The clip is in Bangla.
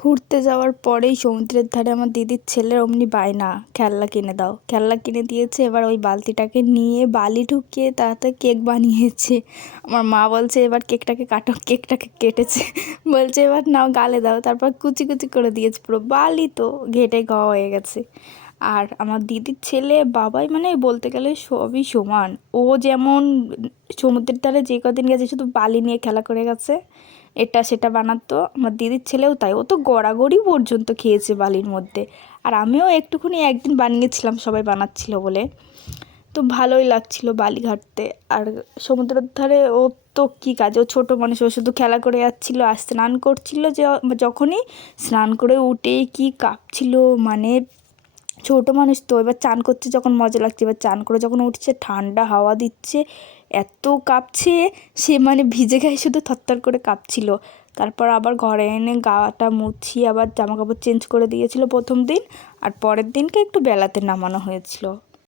ঘুরতে যাওয়ার পরেই সমুদ্রের ধারে আমার দিদির ছেলের অমনি বায়না, খেলনা কিনে দাও। খেলনা কিনে দিয়েছে, এবার ওই বালতিটাকে নিয়ে বালি ঢুকিয়ে তাতে কেক বানিয়েছে। আমার মা বলছে এবার কেকটাকে কাটো, কেকটাকে কেটেছে, বলছে এবার নাও গালে দাও, তারপর কুচি কুচি করে দিয়েছে। পুরো বালি তো ঘেটে ঘ হয়ে গেছে। আর আমার দিদির ছেলে বাবাই মানে বলতে গেলে সবই সমান। ও যেমন সমুদ্রের ধারে যে কদিন গেছে শুধু বালি নিয়ে খেলা করে গেছে, এটা সেটা বানাতো। আমার দিদির ছেলেও তাই, ও তো গড়াগড়ি পর্যন্ত খেয়েছে বালির মধ্যে। আর আমিও একটুখানি একদিন বানিয়েছিলাম, সবাই বানাচ্ছিল বলে, তো ভালোই লাগছিল বালি ঘাটতে। আর সমুদ্রের ধারে ও তো কী কাজ, ও ছোটো মানুষ, ও শুধু খেলা করে যাচ্ছিলো আর স্নান করছিল। যে যখনই স্নান করে উঠেই কী কাঁপছিল, মানে ছোটো মানুষ তো, এবার চান করতে যখন মজা লাগছে, এবার চান করে যখন উঠছে ঠান্ডা হাওয়া দিচ্ছে, এত কাঁপছে সে, মানে ভিজে গায়ে শুধু থরথর করে কাঁপছিল। তারপর আবার ঘরে এনে গাটা মুছিয়ে আবার জামা কাপড় চেঞ্জ করে দিয়েছিল প্রথম দিন, আর পরের দিনকে একটু বেলাতে নামানো হয়েছিল।